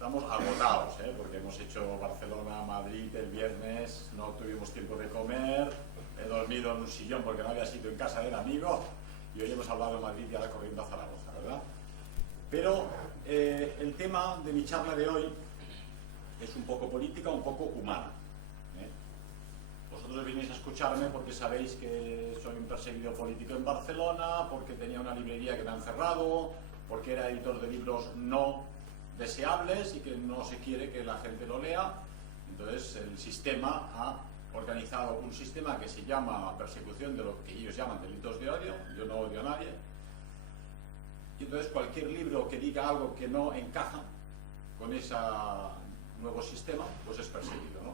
Estamos agotados, porque hemos hecho Barcelona, Madrid el viernes, no tuvimos tiempo de comer, he dormido en un sillón porque no había sitio en casa del amigo, y hoy hemos hablado de Madrid y ahora corriendo a Zaragoza, ¿verdad? Pero el tema de mi charla de hoy es un poco política, un poco humana. Vosotros venís a escucharme porque sabéis que soy un perseguido político en Barcelona, porque tenía una librería que me han cerrado, porque era editor de libros no deseables y que no se quiere que la gente lo lea. Entonces el sistema ha organizado un sistema que se llama persecución de lo que ellos llaman delitos de odio. Yo no odio a nadie. Y entonces cualquier libro que diga algo que no encaja con ese nuevo sistema, pues es perseguido, ¿no?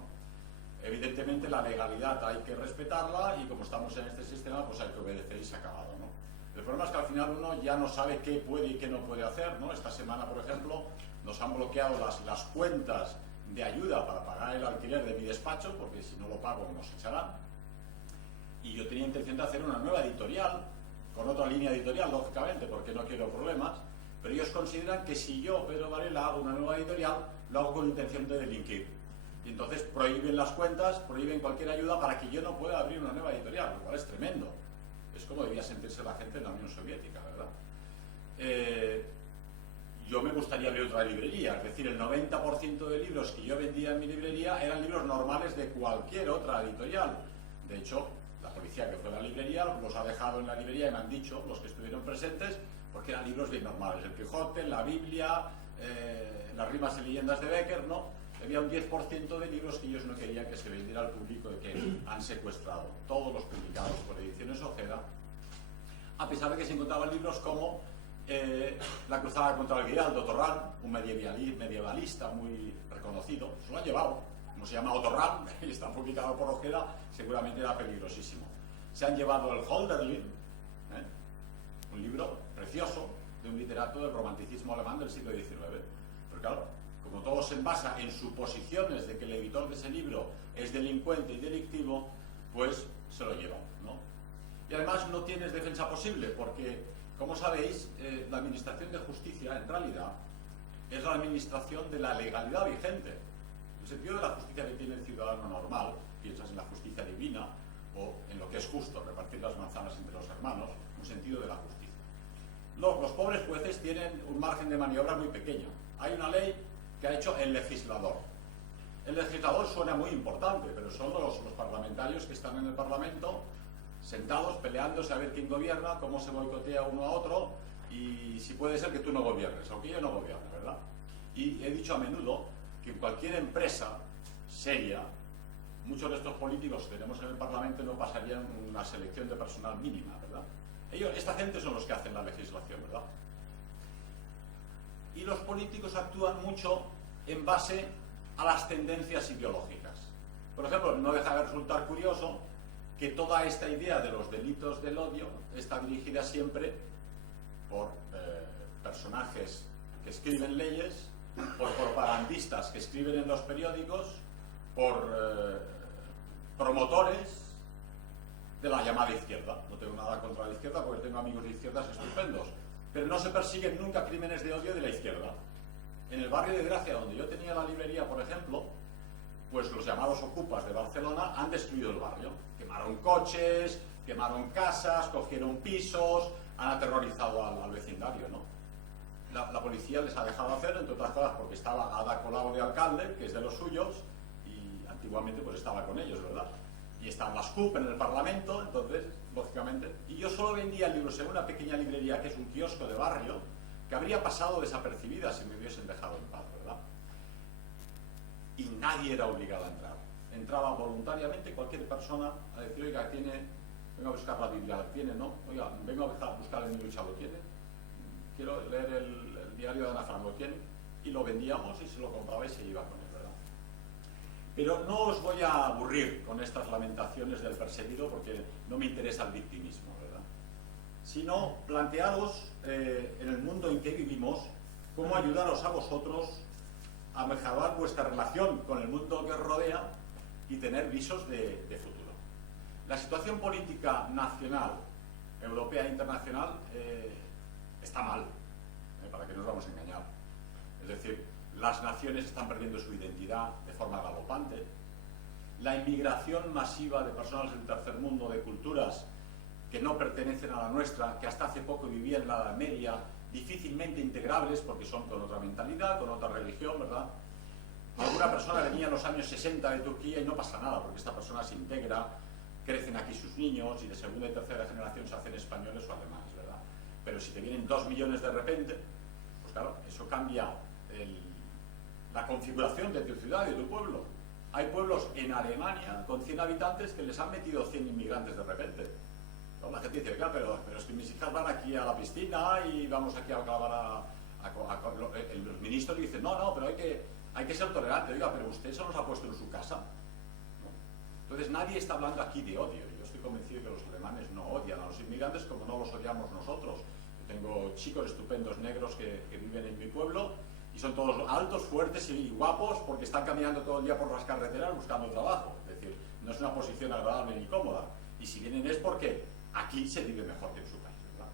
Evidentemente la legalidad hay que respetarla y como estamos en este sistema, pues hay que obedecer y se ha acabado, ¿no? El problema es que al final uno ya no sabe qué puede y qué no puede hacer, ¿no? Esta semana, por ejemplo, nos han bloqueado las cuentas de ayuda para pagar el alquiler de mi despacho, porque si no lo pago nos echarán. Y yo tenía intención de hacer una nueva editorial, con otra línea editorial, lógicamente, porque no quiero problemas, pero ellos consideran que si yo, Pedro Varela, hago una nueva editorial, lo hago con intención de delinquir. Y entonces prohíben las cuentas, prohíben cualquier ayuda para que yo no pueda abrir una nueva editorial, lo cual es tremendo. Es como debía sentirse la gente en la Unión Soviética, ¿verdad? Yo me gustaría abrir otra librería, es decir, el 90% de libros que yo vendía en mi librería eran libros normales de cualquier otra editorial. De hecho, la policía que fue a la librería los ha dejado en la librería y me han dicho, los que estuvieron presentes, porque eran libros bien normales, el Quijote, la Biblia, las rimas y leyendas de Becker, ¿no? Había un 10% de libros que ellos no querían que se vendiera al público y que han secuestrado, todos los publicados por Ediciones Ojeda, a pesar de que se encontraban libros como La cruzada contra el Guiraldo, Torrán, un medievalista muy reconocido, se lo han llevado, como se llama Otorrán, y está publicado por Ojeda, seguramente era peligrosísimo. Se han llevado el Hölderlin, un libro precioso de un literato del romanticismo alemán del siglo XIX, pero claro, como todo se basa en suposiciones de que el editor de ese libro es delincuente y delictivo, pues se lo llevan, ¿no? Y además no tienes defensa posible, porque, como sabéis, la administración de justicia, en realidad, es la administración de la legalidad vigente. En el sentido de la justicia que tiene el ciudadano normal, piensas en la justicia divina, o en lo que es justo, repartir las manzanas entre los hermanos, un sentido de la justicia. Los pobres jueces tienen un margen de maniobra muy pequeño. Hay una ley que ha hecho el legislador. El legislador suena muy importante, pero son los parlamentarios que están en el Parlamento sentados peleándose a ver quién gobierna, cómo se boicotea uno a otro y si puede ser que tú no gobiernes, aunque yo no gobierne, ¿verdad? Y he dicho a menudo que en cualquier empresa seria, muchos de estos políticos que tenemos en el Parlamento no pasarían una selección de personal mínima, ¿verdad? Esta gente son los que hacen la legislación, ¿verdad? Y los políticos actúan mucho en base a las tendencias ideológicas. Por ejemplo, no deja de resultar curioso que toda esta idea de los delitos del odio está dirigida siempre por personajes que escriben leyes, por propagandistas que escriben en los periódicos, por promotores de la llamada izquierda. No tengo nada contra la izquierda porque tengo amigos de izquierdas estupendos, pero no se persiguen nunca crímenes de odio de la izquierda. En el barrio de Gracia, donde yo tenía la librería, por ejemplo, pues los llamados ocupas de Barcelona han destruido el barrio. Quemaron coches, quemaron casas, cogieron pisos, han aterrorizado al vecindario, ¿no? La policía les ha dejado hacer, entre otras cosas, porque estaba Ada Colau de alcalde, que es de los suyos, y antiguamente pues estaba con ellos, ¿verdad? Y están las CUP en el Parlamento, entonces, lógicamente. Y yo solo vendía libros en una pequeña librería que es un kiosco de barrio, que habría pasado desapercibida si me hubiesen dejado en paz, ¿verdad? Y nadie era obligado a entrar. Entraba voluntariamente cualquier persona a decir, oiga, vengo a buscar la Biblia, ¿tiene, no? Oiga, vengo a buscar el Nilucha, ¿lo tiene? Quiero leer el diario de Ana Frank, ¿lo tiene? Y lo vendíamos y se lo compraba y se iba con él, ¿verdad? Pero no os voy a aburrir con estas lamentaciones del perseguido porque no me interesa el victimismo, ¿verdad? Sino plantearos en el mundo en que vivimos cómo ayudaros a vosotros a mejorar vuestra relación con el mundo que os rodea y tener visos de futuro. La situación política nacional, europea e internacional está mal, para que no nos vamos a engañar. Es decir, las naciones están perdiendo su identidad de forma galopante, la inmigración masiva de personas del tercer mundo, de culturas que no pertenecen a la nuestra, que hasta hace poco vivían en la Edad Media, difícilmente integrables porque son con otra mentalidad, con otra religión, ¿verdad? Alguna persona venía en los años 60 de Turquía y no pasa nada porque esta persona se integra, crecen aquí sus niños y de segunda y tercera generación se hacen españoles o alemanes, ¿verdad? Pero si te vienen 2 millones de repente, pues claro, eso cambia la configuración de tu ciudad y de tu pueblo. Hay pueblos en Alemania con 100 habitantes que les han metido 100 inmigrantes de repente. La gente dice, oiga, pero es que mis hijas van aquí a la piscina y vamos aquí a acabar los ministros dicen, no, pero hay que ser tolerante. Oiga, pero usted se los ha puesto en su casa, ¿no? Entonces nadie está hablando aquí de odio. Yo estoy convencido de que los alemanes no odian a los inmigrantes como no los odiamos nosotros. Yo tengo chicos estupendos negros que viven en mi pueblo y son todos altos, fuertes y guapos porque están caminando todo el día por las carreteras buscando trabajo. Es decir, no es una posición agradable ni cómoda. Y si vienen es porque aquí se vive mejor que en su país, ¿verdad?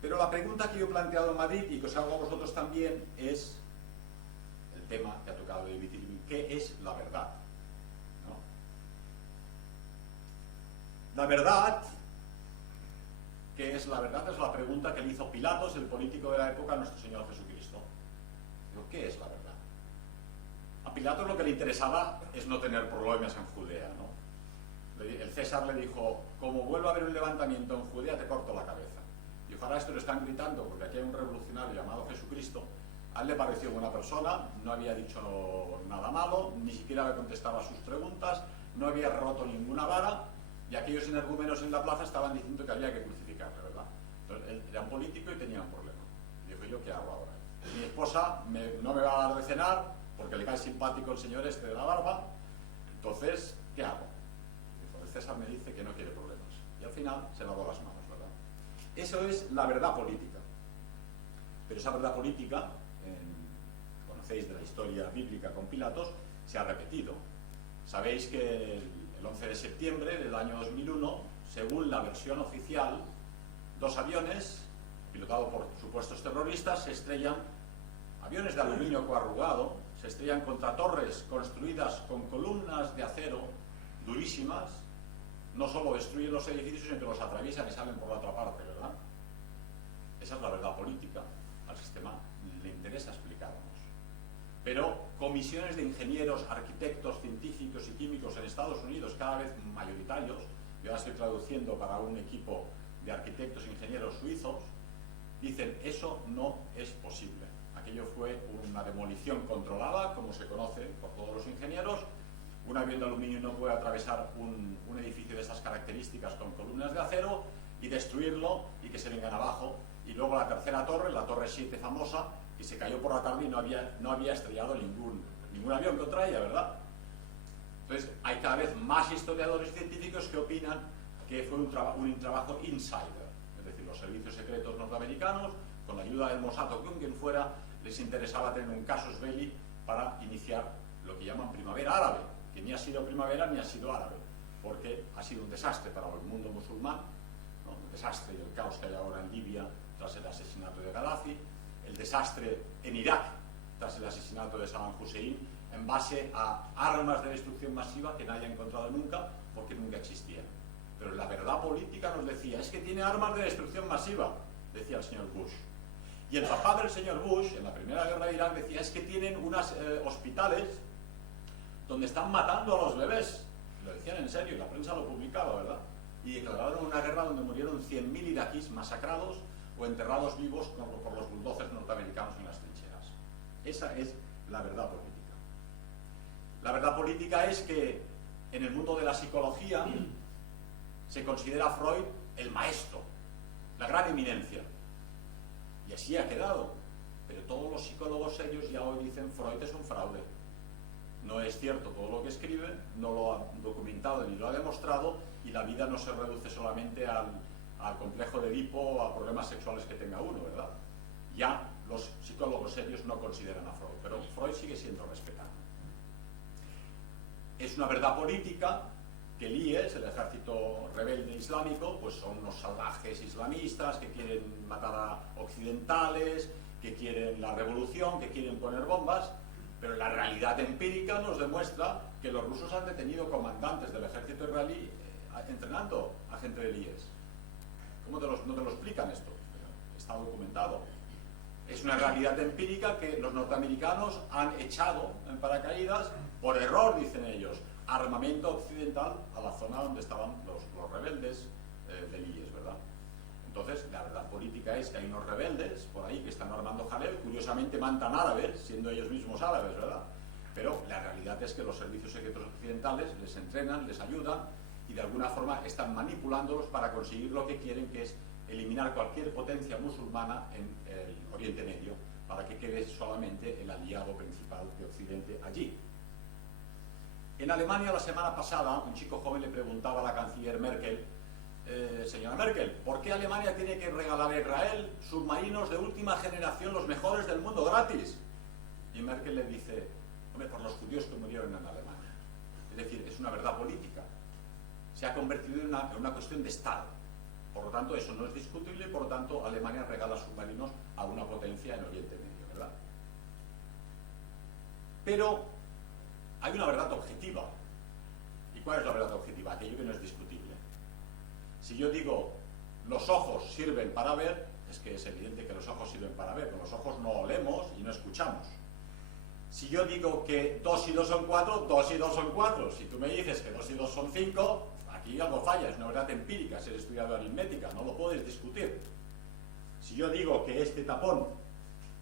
Pero la pregunta que yo he planteado en Madrid y que os hago a vosotros también es el tema que ha tocado David Irving, ¿qué es la verdad? ¿No? La verdad, ¿qué es la verdad? Es la pregunta que le hizo Pilatos, el político de la época, a nuestro Señor Jesucristo. Pero, ¿qué es la verdad? A Pilatos lo que le interesaba es no tener problemas en Judea, ¿no? El César le dijo, como vuelva a haber un levantamiento en Judea, te corto la cabeza. Y ojalá esto lo están gritando porque aquí hay un revolucionario llamado Jesucristo. A él le pareció buena persona, no había dicho nada malo, ni siquiera le contestaba a sus preguntas, no había roto ninguna vara, y aquellos energúmenos en la plaza estaban diciendo que había que crucificarle, ¿verdad? Entonces, él era un político y tenía un problema. Dijo, ¿yo qué hago ahora? Mi esposa no me va a dar de cenar porque le cae simpático el señor este de la barba, entonces, ¿qué hago? César me dice que no quiere problemas. Y al final se lavó las manos, ¿verdad? Eso es la verdad política. Pero esa verdad política, conocéis de la historia bíblica con Pilatos, se ha repetido. Sabéis que el 11 de septiembre del año 2001, según la versión oficial, 2 aviones, pilotados por supuestos terroristas, se estrellan, aviones de aluminio coarrugado, se estrellan contra torres construidas con columnas de acero durísimas. No solo destruyen los edificios, sino que los atraviesan y salen por la otra parte, ¿verdad? Esa es la verdad política. Al sistema le interesa explicarnos. Pero comisiones de ingenieros, arquitectos, científicos y químicos en Estados Unidos, cada vez mayoritarios, yo ahora estoy traduciendo para un equipo de arquitectos e ingenieros suizos, dicen, eso no es posible. Aquello fue una demolición controlada, como se conoce por todos los ingenieros. Un avión de aluminio no puede atravesar un edificio de esas características con columnas de acero y destruirlo y que se vengan abajo. Y luego la tercera torre, la torre 7 famosa, que se cayó por la tarde y no había estrellado ningún avión contra ella, ¿verdad? Entonces hay cada vez más historiadores científicos que opinan que fue un trabajo insider. Es decir, los servicios secretos norteamericanos, con la ayuda del Mossad o quien fuera, les interesaba tener un casus belli para iniciar lo que llaman primavera árabe, que ni ha sido primavera ni ha sido árabe, porque ha sido un desastre para el mundo musulmán, ¿no? El desastre y el caos que hay ahora en Libia tras el asesinato de Gaddafi, el desastre en Irak tras el asesinato de Saddam Hussein, en base a armas de destrucción masiva que nadie ha encontrado nunca, porque nunca existían. Pero la verdad política nos decía, es que tiene armas de destrucción masiva, decía el señor Bush. Y el papá del señor Bush, en la primera guerra de Irak, decía, es que tienen unos hospitales donde están matando a los bebés. Lo decían en serio, y la prensa lo publicaba, ¿verdad? Y declararon una guerra donde murieron 100.000 iraquíes masacrados o enterrados vivos por los bulldozers norteamericanos en las trincheras. Esa es la verdad política. La verdad política es que en el mundo de la psicología se considera a Freud el maestro, la gran eminencia. Y así ha quedado. Pero todos los psicólogos serios ya hoy dicen Freud es un fraude. No es cierto todo lo que escribe, no lo ha documentado ni lo ha demostrado, y la vida no se reduce solamente al complejo de Edipo o a problemas sexuales que tenga uno, ¿verdad? Ya los psicólogos serios no consideran a Freud, pero Freud sigue siendo respetado. Es una verdad política que el IS, el ejército rebelde islámico, pues son unos salvajes islamistas que quieren matar a occidentales, que quieren la revolución, que quieren poner bombas, pero la realidad empírica nos demuestra que los rusos han detenido comandantes del ejército israelí entrenando a gente del IS. ¿Cómo no te lo explican esto? Está documentado. Es una realidad empírica que los norteamericanos han echado en paracaídas, por error, dicen ellos, armamento occidental a la zona donde estaban los rebeldes del IS, ¿verdad? Entonces, la verdad política es que hay unos rebeldes por ahí que están armando jaleo, curiosamente mandan árabes, siendo ellos mismos árabes, ¿verdad? Pero la realidad es que los servicios secretos occidentales les entrenan, les ayudan y de alguna forma están manipulándolos para conseguir lo que quieren, que es eliminar cualquier potencia musulmana en el Oriente Medio, para que quede solamente el aliado principal de Occidente allí. En Alemania la semana pasada, un chico joven le preguntaba a la canciller Merkel, señora Merkel, ¿por qué Alemania tiene que regalar a Israel submarinos de última generación, los mejores del mundo, gratis? Y Merkel le dice, hombre, por los judíos que murieron en Alemania. Es decir, es una verdad política. Se ha convertido en una cuestión de Estado. Por lo tanto, eso no es discutible, por lo tanto, Alemania regala submarinos a una potencia en Oriente Medio, ¿verdad? Pero hay una verdad objetiva. ¿Y cuál es la verdad objetiva? Aquello que no es discutible. Si yo digo, los ojos sirven para ver, es que es evidente que los ojos sirven para ver. Con los ojos no olemos y no escuchamos. Si yo digo que 2 y 2 son 4, 2 y 2 son 4. Si tú me dices que 2 y 2 son 5, aquí algo falla, es una verdad empírica, ser estudiado aritmética, no lo puedes discutir. Si yo digo que este tapón,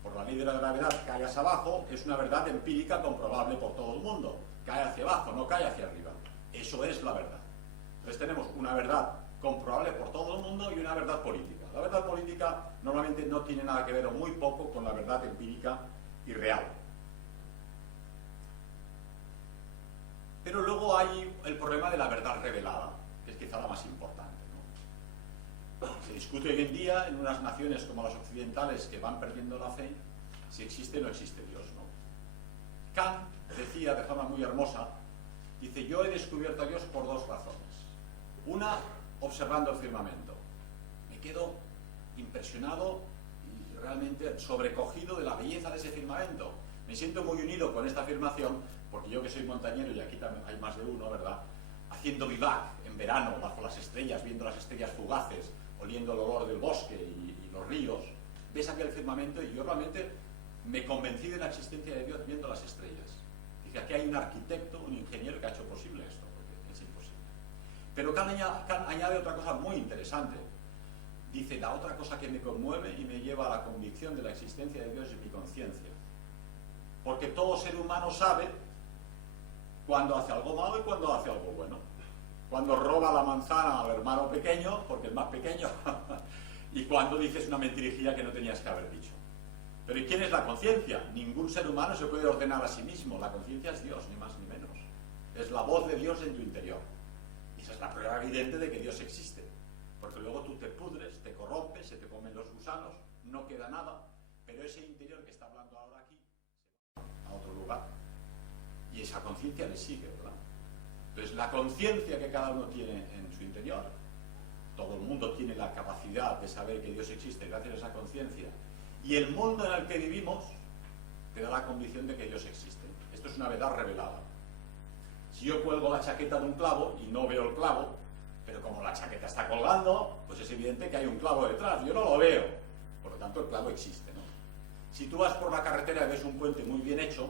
por la ley de la gravedad, cae hacia abajo, es una verdad empírica comprobable por todo el mundo. Cae hacia abajo, no cae hacia arriba. Eso es la verdad. Entonces tenemos una verdad comprobable por todo el mundo y una verdad política. La verdad política normalmente no tiene nada que ver o muy poco con la verdad empírica y real. Pero luego hay el problema de la verdad revelada, que es quizá la más importante, ¿no? Se discute hoy en día en unas naciones como las occidentales que van perdiendo la fe si existe o no existe Dios, ¿no? Kant decía de forma muy hermosa, dice, yo he descubierto a Dios por 2 razones. Una, observando el firmamento. Me quedo impresionado y realmente sobrecogido de la belleza de ese firmamento. Me siento muy unido con esta afirmación, porque yo que soy montañero, y aquí también hay más de uno, ¿verdad? Haciendo vivac en verano, bajo las estrellas, viendo las estrellas fugaces, oliendo el olor del bosque y los ríos, ves aquel firmamento y yo realmente me convencí de la existencia de Dios viendo las estrellas. Dije, aquí hay un arquitecto, un ingeniero que ha hecho posible esto, porque es imposible. Pero Kant añade otra cosa muy interesante. Dice, la otra cosa que me conmueve y me lleva a la convicción de la existencia de Dios es mi conciencia. Porque todo ser humano sabe cuando hace algo malo y cuando hace algo bueno. Cuando roba la manzana al hermano pequeño, porque es más pequeño, y cuando dices una mentirijilla que no tenías que haber dicho. Pero ¿y quién es la conciencia? Ningún ser humano se puede ordenar a sí mismo. La conciencia es Dios, ni más ni menos. Es la voz de Dios en tu interior. Y esa es la prueba evidente de que Dios existe. Porque luego tú te pudres, te corrompes, se te comen los gusanos, no queda nada, pero ese interior que está hablando ahora aquí se va a otro lugar. Y esa conciencia le sigue, ¿verdad? Entonces la conciencia que cada uno tiene en su interior, todo el mundo tiene la capacidad de saber que Dios existe gracias a esa conciencia, y el mundo en el que vivimos te da la convicción de que Dios existe. Esto es una verdad revelada. Si yo cuelgo la chaqueta de un clavo y no veo el clavo, pero como la chaqueta está colgando, pues es evidente que hay un clavo detrás, yo no lo veo, por lo tanto el clavo existe, ¿no? Si tú vas por la carretera y ves un puente muy bien hecho,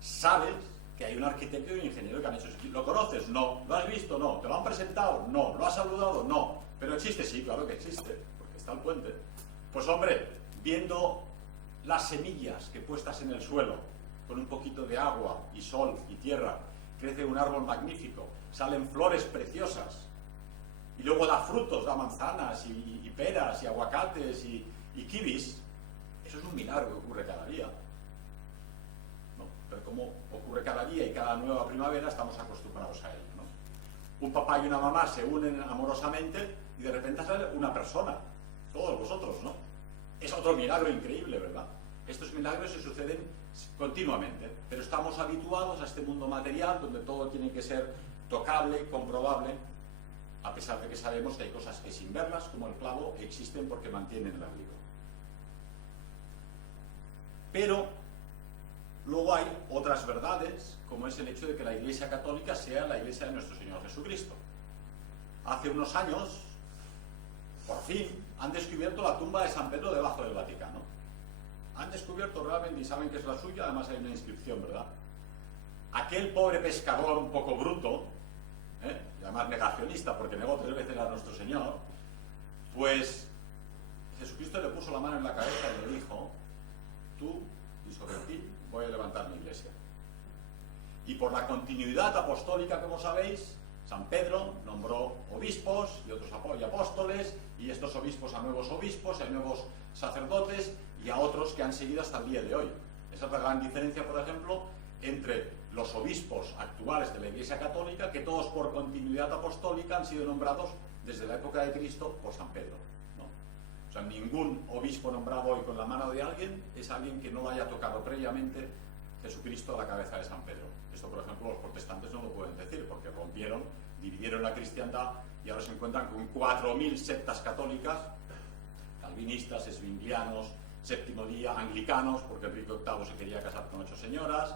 sabes que hay un arquitecto y un ingeniero que han hecho eso. ¿Lo conoces? No. ¿Lo has visto? No. ¿Te lo han presentado? No. ¿Lo has saludado? No. ¿Pero existe? Sí, claro que existe, porque está el puente. Pues hombre, viendo las semillas que puestas en el suelo, con un poquito de agua y sol y tierra, crece un árbol magnífico, salen flores preciosas, y luego da frutos, da manzanas y peras y aguacates y kiwis, eso es un milagro que ocurre cada día. Pero como ocurre cada día y cada nueva primavera, estamos acostumbrados a ello, ¿no? Un papá y una mamá se unen amorosamente y de repente sale una persona, todos vosotros, ¿no? Es otro milagro increíble, ¿verdad? Estos milagros se suceden continuamente, pero estamos habituados a este mundo material donde todo tiene que ser tocable, comprobable, a pesar de que sabemos que hay cosas que sin verlas, como el clavo, existen porque mantienen la vida. Pero luego hay otras verdades, como es el hecho de que la Iglesia Católica sea la Iglesia de nuestro Señor Jesucristo. Hace unos años, por fin, han descubierto la tumba de San Pedro debajo del Vaticano. Han descubierto realmente y saben que es la suya, además hay una inscripción, ¿verdad? Aquel pobre pescador un poco bruto, y además negacionista porque negó 3 veces a nuestro Señor, pues Jesucristo le puso la mano en la cabeza y le dijo: tú y sobre ti voy a levantar mi iglesia. Y por la continuidad apostólica, como sabéis, San Pedro nombró obispos y otros apóstoles, y estos obispos a nuevos obispos, a nuevos sacerdotes y a otros que han seguido hasta el día de hoy. Esa es la gran diferencia, por ejemplo, entre los obispos actuales de la Iglesia Católica, que todos por continuidad apostólica han sido nombrados desde la época de Cristo por San Pedro, ¿no? O sea, ningún obispo nombrado hoy con la mano de alguien es alguien que no lo haya tocado previamente Jesucristo a la cabeza de San Pedro. Esto, por ejemplo, los protestantes no lo pueden decir porque rompieron, dividieron la cristiandad y ahora se encuentran con 4.000 sectas católicas, calvinistas, esvinglianos, séptimo día, anglicanos, porque Enrique VIII se quería casar con 8 señoras,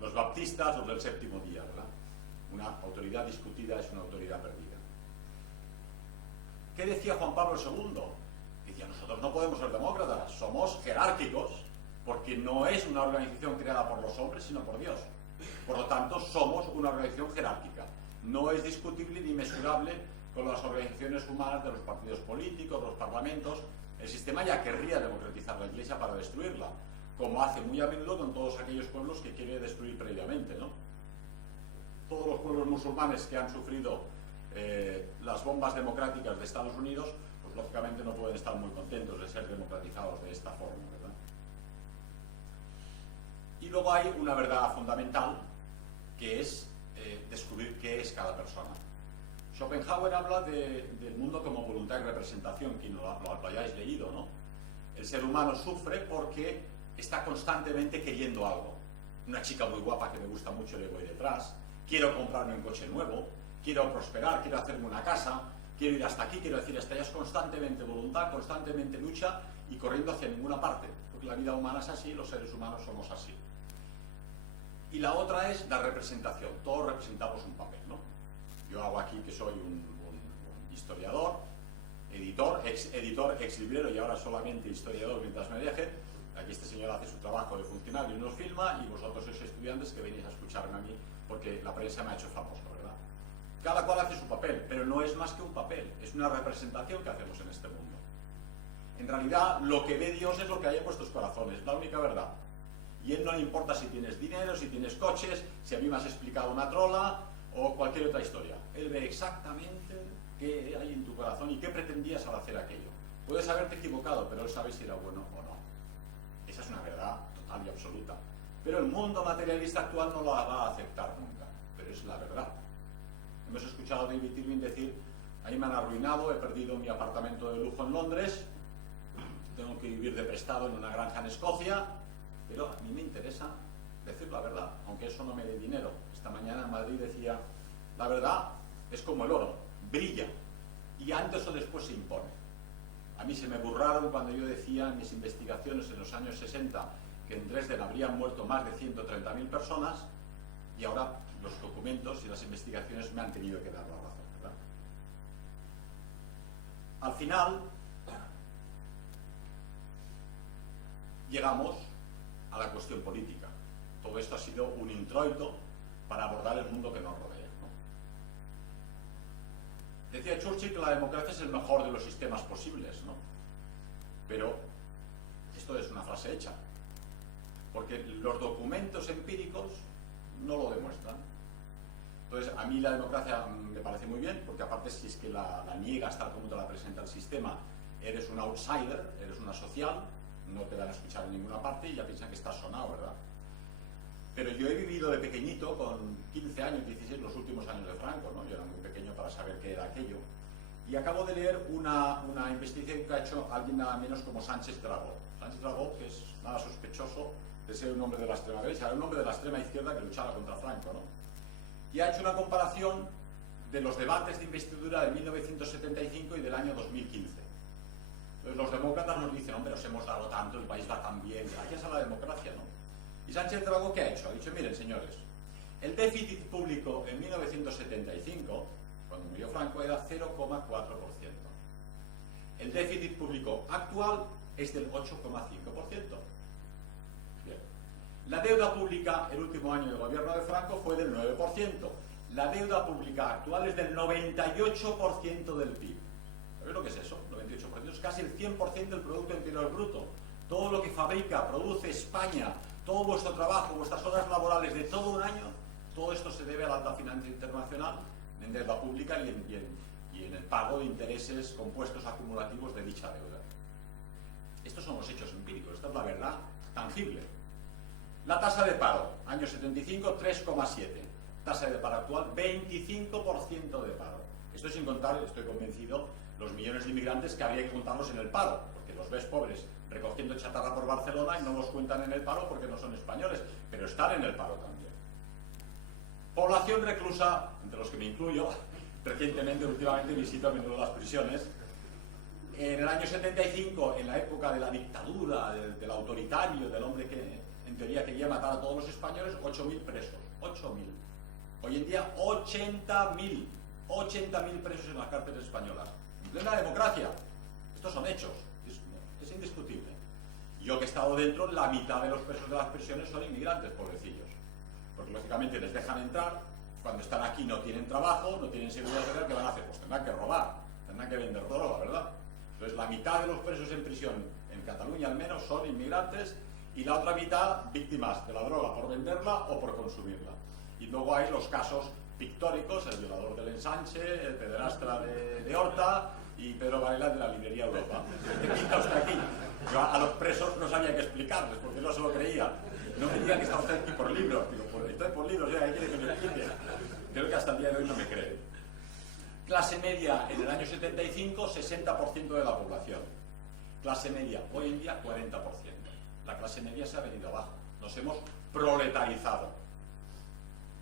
los baptistas, los del séptimo día, ¿verdad? Una autoridad discutida es una autoridad perdida. ¿Qué decía Juan Pablo II? Decía: nosotros no podemos ser demócratas, somos jerárquicos, porque no es una organización creada por los hombres, sino por Dios. Por lo tanto, somos una organización jerárquica. No es discutible ni mesurable con las organizaciones humanas de los partidos políticos, los parlamentos. El sistema ya querría democratizar la Iglesia para destruirla, como hace muy a menudo con todos aquellos pueblos que quiere destruir previamente, ¿no? Todos los pueblos musulmanes que han sufrido las bombas democráticas de Estados Unidos, pues lógicamente no pueden estar muy contentos de ser democratizados de esta forma, ¿verdad? Y luego hay una verdad fundamental, que es descubrir qué es cada persona. Schopenhauer habla del mundo como voluntad y representación, quien lo hayáis leído, ¿no? El ser humano sufre porque está constantemente queriendo algo. Una chica muy guapa que me gusta mucho, le voy detrás. Quiero comprarme un coche nuevo, quiero prosperar, quiero hacerme una casa, quiero ir hasta aquí, quiero decir hasta allá. Es constantemente voluntad, constantemente lucha y corriendo hacia ninguna parte, porque la vida humana es así, los seres humanos somos así. Y la otra es la representación. Todos representamos un papel, ¿no? Yo hago aquí que soy un historiador, editor, ex librero y ahora solamente historiador mientras me deje. Aquí este señor hace su trabajo de funcionario y nos filma, y vosotros sois estudiantes que venís a escucharme a mí porque la prensa me ha hecho famoso, ¿verdad? Cada cual hace su papel, pero no es más que un papel, es una representación que hacemos en este mundo. En realidad, lo que ve Dios es lo que hay en vuestros corazones, la única verdad. Y a Él no le importa si tienes dinero, si tienes coches, si a mí me has explicado una trola o cualquier otra historia. Él ve exactamente qué hay en tu corazón y qué pretendías al hacer aquello. Puedes haberte equivocado, pero Él sabe si era bueno o no. Esa es una verdad total y absoluta. Pero el mundo materialista actual no la va a aceptar nunca, pero es la verdad. Hemos escuchado a David Irving decir: ahí me han arruinado, he perdido mi apartamento de lujo en Londres, tengo que vivir de prestado en una granja en Escocia, pero a mí me interesa decir la verdad, aunque eso no me dé dinero. Esta mañana en Madrid decía: la verdad es como el oro, brilla, y antes o después se impone. A mí se me burlaron cuando yo decía en mis investigaciones en los años 60 que en Dresden habrían muerto más de 130.000 personas, y ahora los documentos y las investigaciones me han tenido que dar la razón, ¿verdad? Al final llegamos a la cuestión política. Todo esto ha sido un introito para abordar el mundo que nos rodea, ¿no? Decía Churchill que la democracia es el mejor de los sistemas posibles, ¿no? Pero esto es una frase hecha, porque los documentos empíricos no lo demuestran. Entonces, a mí la democracia me parece muy bien, porque aparte, si es que la niegas tal como te la presenta el sistema, eres un outsider, eres una social, no te van a escuchar en ninguna parte y ya piensan que estás sonado, ¿verdad? Pero yo he vivido de pequeñito, con 15 años, 16, los últimos años de Franco, ¿no? Yo era muy pequeño para saber qué era aquello. Y acabo de leer una investigación que ha hecho alguien nada menos como Sánchez Dragó. Sánchez Dragó, que es nada sospechoso de ser un hombre de la extrema derecha, era un hombre de la extrema izquierda que luchaba contra Franco, ¿no? Y ha hecho una comparación de los debates de investidura de 1975 y del año 2015. Entonces los demócratas nos dicen, hombre, os hemos dado tanto, el país va tan bien, gracias a la democracia, ¿no? Y Sánchez Dragó, ¿qué ha hecho? Ha dicho, miren, señores, el déficit público en 1975, cuando murió Franco, era 0,4%. El déficit público actual es del 8,5%. Bien. La deuda pública, el último año del gobierno de Franco, fue del 9%. La deuda pública actual es del 98% del PIB. ¿Sabéis lo que es eso? 98%, es casi el 100% del Producto Interior Bruto. Todo lo que fabrica, produce España, todo vuestro trabajo, vuestras horas laborales de todo un año, todo esto se debe a la alta financiación internacional, en deuda pública y en el pago de intereses compuestos acumulativos de dicha deuda. Estos son los hechos empíricos, esta es la verdad tangible. La tasa de paro, año 75, 3,7. Tasa de paro actual, 25% de paro. Esto sin contar, estoy convencido, los millones de inmigrantes que habría que contarlos en el paro, porque los ves pobres recogiendo chatarra por Barcelona y no los cuentan en el paro porque no son españoles, pero están en el paro también. Población reclusa, entre los que me incluyo, recientemente, últimamente visito a menudo las prisiones. En el año 75, en la época de la dictadura, del autoritario, del hombre que en teoría quería matar a todos los españoles, 8.000 presos. 8.000. Hoy en día, 80.000. 80.000 presos en las cárceles españolas. En plena democracia. Estos son hechos. Es indiscutible. Yo que he estado dentro, la mitad de los presos de las prisiones son inmigrantes, pobrecillos. Porque lógicamente les dejan entrar, cuando están aquí no tienen trabajo, no tienen seguridad social, ¿qué van a hacer? Pues tendrán que robar, tendrán que vender droga, ¿verdad? Entonces la mitad de los presos en prisión, en Cataluña al menos, son inmigrantes y la otra mitad víctimas de la droga por venderla o por consumirla. Y luego hay los casos pictóricos, el violador del Ensanche, el pederastra de Horta y Pedro Varela de la librería Europa. ¿Qué pinta usted aquí? Yo a los presos no sabía qué explicarles porque no se lo creía. No me digan que está usted aquí por libros. Digo, estoy por libros, ya, ¿qué quiere que me explique? Creo que hasta el día de hoy no me creen. Clase media en el año 75, 60% de la población. Clase media hoy en día, 40%. La clase media se ha venido abajo. Nos hemos proletarizado.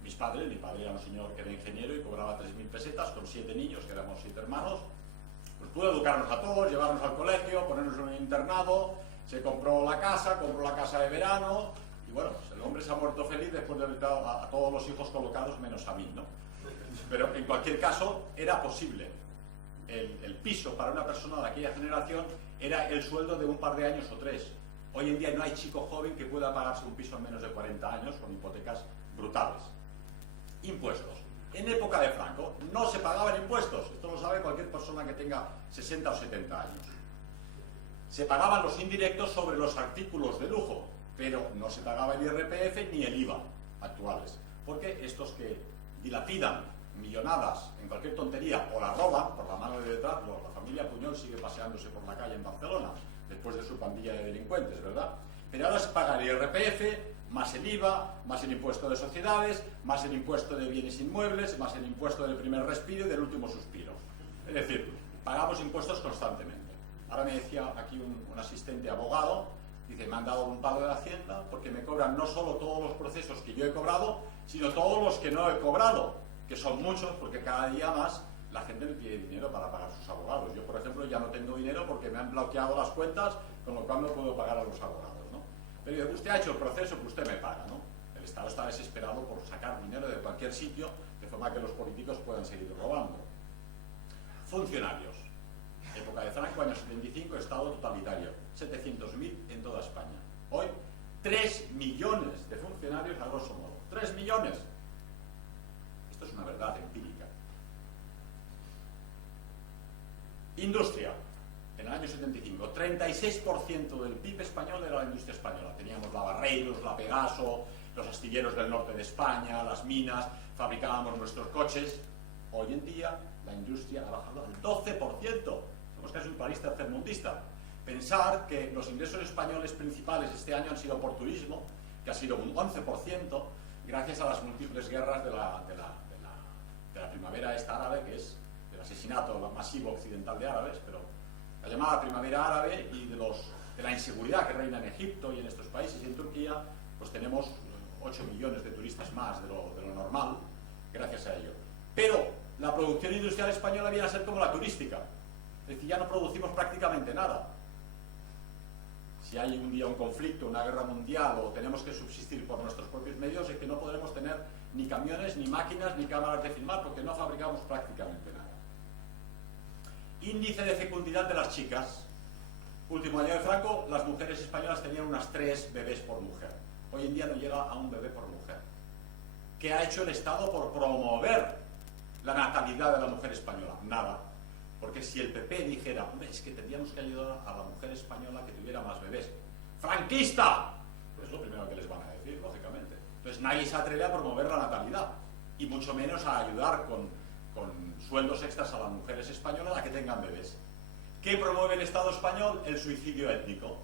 Mi padre era un señor que era ingeniero y cobraba 3.000 pesetas con 7 niños, que éramos 7 hermanos. Pues pudo educarnos a todos, llevarnos al colegio, ponernos en un internado, se compró la casa de verano, y bueno, pues el hombre se ha muerto feliz después de haber dado a todos los hijos colocados menos a mí, ¿no? Pero en cualquier caso, era posible. El piso para una persona de aquella generación era el sueldo de un par de años o 3. Hoy en día no hay chico joven que pueda pagarse un piso en menos de 40 años con hipotecas brutales. Impuestos. En época de Franco no se pagaban impuestos. Esto lo sabe cualquier persona que tenga 60 o 70 años. Se pagaban los indirectos sobre los artículos de lujo, pero no se pagaba el IRPF ni el IVA actuales. Porque estos que dilapidan millonadas en cualquier tontería o la roban por la mano de detrás, la familia Pujol sigue paseándose por la calle en Barcelona después de su pandilla de delincuentes, ¿verdad? Pero ahora se paga el IRPF, más el IVA, más el impuesto de sociedades, más el impuesto de bienes inmuebles, más el impuesto del primer respiro y del último suspiro. Es decir, pagamos impuestos constantemente. Ahora me decía aquí un asistente abogado, dice, me han dado un pago de Hacienda porque me cobran no solo todos los procesos que yo he cobrado, sino todos los que no he cobrado, que son muchos porque cada día más la gente no tiene dinero para pagar sus abogados. Yo, por ejemplo, ya no tengo dinero porque me han bloqueado las cuentas, con lo cual no puedo pagar a los abogados, ¿no? Pero dice, usted ha hecho el proceso, que usted me paga, ¿no? El Estado está desesperado por sacar dinero de cualquier sitio, de forma que los políticos puedan seguir robando. Funcionarios. Época de Franco, año 75, Estado totalitario. 700.000 en toda España. Hoy, 3 millones de funcionarios a grosso modo. 3 millones. Esto es una verdad empírica. Industria. En el año 75, 36% del PIB español era la industria española. Teníamos la Barreiros, la Pegaso, los astilleros del norte de España, las minas, fabricábamos nuestros coches. Hoy en día, la industria ha bajado al 12%. Somos casi un país tercermundista. Pensar que los ingresos españoles principales este año han sido por turismo, que ha sido un 11%, gracias a las múltiples guerras de la primavera esta árabe, que es el asesinato masivo occidental de árabes, pero la llamada primavera árabe y de la inseguridad que reina en Egipto y en estos países y en Turquía, pues tenemos 8 millones de turistas más de lo normal, gracias a ello. Pero la producción industrial española viene a ser como la turística, es decir, ya no producimos prácticamente nada. si hay un día un conflicto, una guerra mundial o tenemos que subsistir por nuestros propios medios, es que no podremos tener ni camiones, ni máquinas, ni cámaras de filmar porque no fabricamos prácticamente nada. Índice de fecundidad de las chicas. Último año de Franco, las mujeres españolas tenían unas 3 bebés por mujer. Hoy en día no llega a un bebé por mujer. ¿Qué ha hecho el Estado por promover la natalidad de la mujer española? Nada. Porque si el PP dijera, hombre, es que tendríamos que ayudar a la mujer española que tuviera más bebés. ¡Franquista! Pues es lo primero que les van a decir, lógicamente. Entonces nadie se atreve a promover la natalidad. Y mucho menos a ayudar con sueldos extras a las mujeres españolas a que tengan bebés. ¿Qué promueve el Estado español? El suicidio étnico.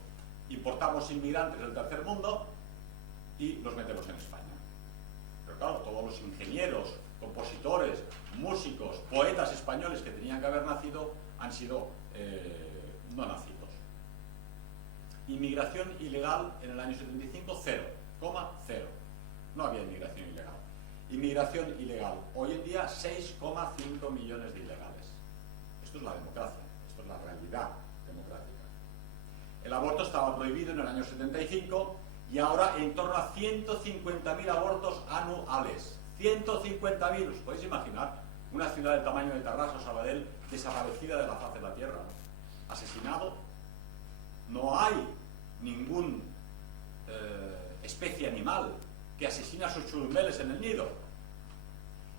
Importamos inmigrantes del tercer mundo y los metemos en España. Pero claro, todos los ingenieros, compositores, músicos, poetas españoles que tenían que haber nacido han sido no nacidos. Inmigración ilegal en el año 75, 0,0. No había inmigración ilegal. Inmigración ilegal. Hoy en día 6,5 millones de ilegales. Esto es la democracia, esto es la realidad democrática. El aborto estaba prohibido en el año 75 y ahora en torno a 150.000 abortos anuales. 150.000, ¿os podéis imaginar? Una ciudad del tamaño de Tarrasa o Sabadell desaparecida de la faz de la tierra, ¿no? Asesinado. No hay ningún especie animal que asesina a sus churumbeles en el nido.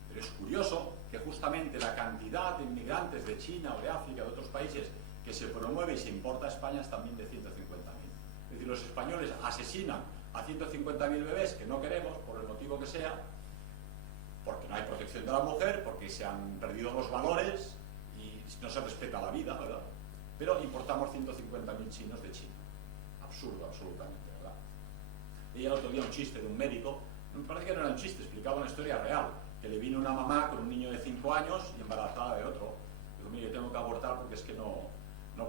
Pero es curioso que justamente la cantidad de inmigrantes de China o de África, de otros países, que se promueve y se importa a España es también de 150.000. Es decir, los españoles asesinan a 150.000 bebés que no queremos, por el motivo que sea, porque no hay protección de la mujer, porque se han perdido los valores y no se respeta la vida, ¿verdad? Pero importamos 150.000 chinos de China. Absurdo, absolutamente, ¿verdad? Y el otro día un chiste de un médico, me parece que no era un chiste, explicaba una historia real, que le vino una mamá con un niño de 5 años y embarazada de otro. Digo, mire, yo tengo que abortar porque es que no